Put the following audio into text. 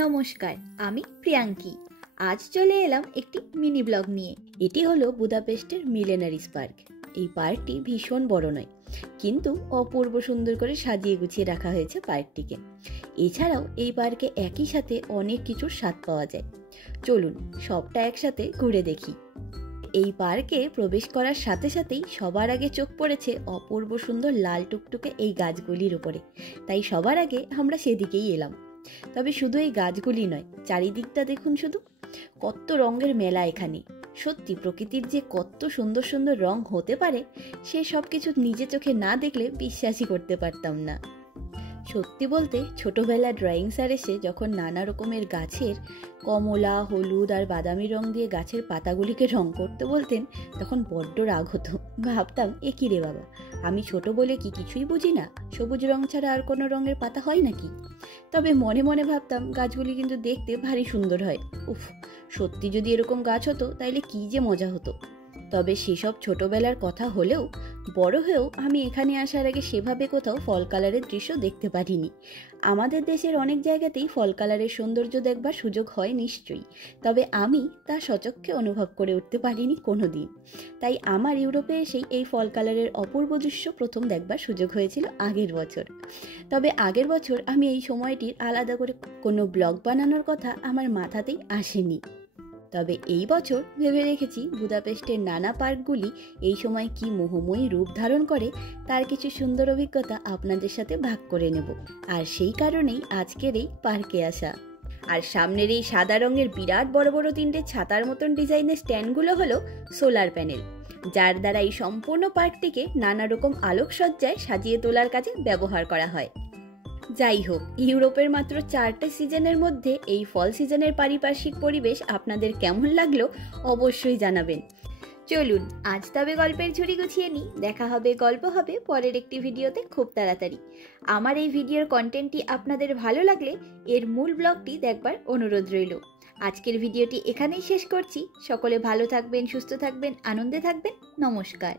নমস্কার, আমি প্রিয়াঙ্কি। আজ চলে এলাম একটি মিনি ব্লগ নিয়ে। এটি হলো বুদাপেস্টের মিলেনারিস পার্ক। এই পার্কটি ভীষণ বড় নয়, কিন্তু অপূর্ব সুন্দর করে সাজিয়ে গুছিয়ে রাখা হয়েছে পার্কটিকে। এছাড়াও এই পার্কে একই সাথে অনেক কিছুর স্বাদ পাওয়া যায়। চলুন সবটা একসাথে ঘুরে দেখি। এই পার্কে প্রবেশ করার সাথে সাথেই সবার আগে চোখ পড়েছে অপূর্ব সুন্দর লাল টুকটুকে এই গাছগুলির উপরে, তাই সবার আগে আমরা সেদিকেই এলাম। তবে শুধু এই গাছগুলি নয়, চারিদিকটা দেখুন, শুধু কত রঙের মেলা এখানে। সত্যি প্রকৃতির যে কত সুন্দর সুন্দর রং হতে পারে, সে সব কিছু নিজে চোখে না দেখলে বিশ্বাসই করতে পারতাম না। সত্যি বলতে ছোটবেলা ড্রয়িং স্যার এসে যখন নানা রকমের গাছের কমলা, হলুদ আর বাদামি রং দিয়ে গাছের পাতাগুলিকে রং করতে বলতেন, তখন বড্ড রাগ হতো। ভাবতাম, এ কি রে বাবা, আমি ছোট বলে কি কিছুই বুঝি না? সবুজ রং ছাড়া আর কোনো রঙের পাতা হয় নাকি? তবে মনে মনে ভাবতাম গাছগুলি কিন্তু দেখতে ভারী সুন্দর হয়। উফ, সত্যি যদি এরকম গাছ হতো তাইলে কি যে মজা হতো। তবে সেসব ছোটবেলার কথা হলেও বড় হয়েও আমি এখানে আসার আগে সেভাবে কোথাও ফল কালারের দৃশ্য দেখতে পারিনি। আমাদের দেশের অনেক জায়গাতেই ফল কালারের সৌন্দর্য দেখবার সুযোগ হয় নিশ্চয়ই, তবে আমি তা সচক্ষে অনুভব করে উঠতে পারিনি কোনো দিন। তাই আমার ইউরোপে এসেই এই ফল কালারের অপূর্ব দৃশ্য প্রথম দেখবার সুযোগ হয়েছিল আগের বছর। তবে আগের বছর আমি এই সময়টির আলাদা করে কোনো ব্লগ বানানোর কথা আমার মাথাতেই আসেনি। তবে এই বছর ভেবে রেখেছি বুদাপেস্টের নানা পার্কগুলি এই সময় কি মোহময়ী রূপ ধারণ করে তার কিছু সুন্দর অভিজ্ঞতা আপনাদের সাথে ভাগ করে নেব। আর সেই কারণেই আজকের এই পার্কে আসা। আর সামনের এই সাদা রঙের বিরাট বড় বড় তিনটে ছাতার মতন ডিজাইনের স্ট্যান্ডগুলো হলো সোলার প্যানেল, যার দ্বারা এই সম্পূর্ণ পার্কটিকে নানা রকম আলোকসজ্জায় সাজিয়ে তোলার কাজে ব্যবহার করা হয়। যাই হোক, ইউরোপের মাত্র 4টে সিজনের মধ্যে এই ফল সিজনের পারিপার্শ্বিক পরিবেশ আপনাদের কেমন লাগলো অবশ্যই জানাবেন। চলুন আজ তবে গল্পের ঝুড়ি গুছিয়ে নিই। দেখা হবে, গল্প হবে পরের একটি ভিডিওতে খুব তাড়াতাড়ি। আমার এই ভিডিওর কন্টেন্টটি আপনাদের ভালো লাগলে এর মূল ব্লগটি দেখবার অনুরোধ রইল। আজকের ভিডিওটি এখানেই শেষ করছি। সকলে ভালো থাকবেন, সুস্থ থাকবেন, আনন্দে থাকবেন। নমস্কার।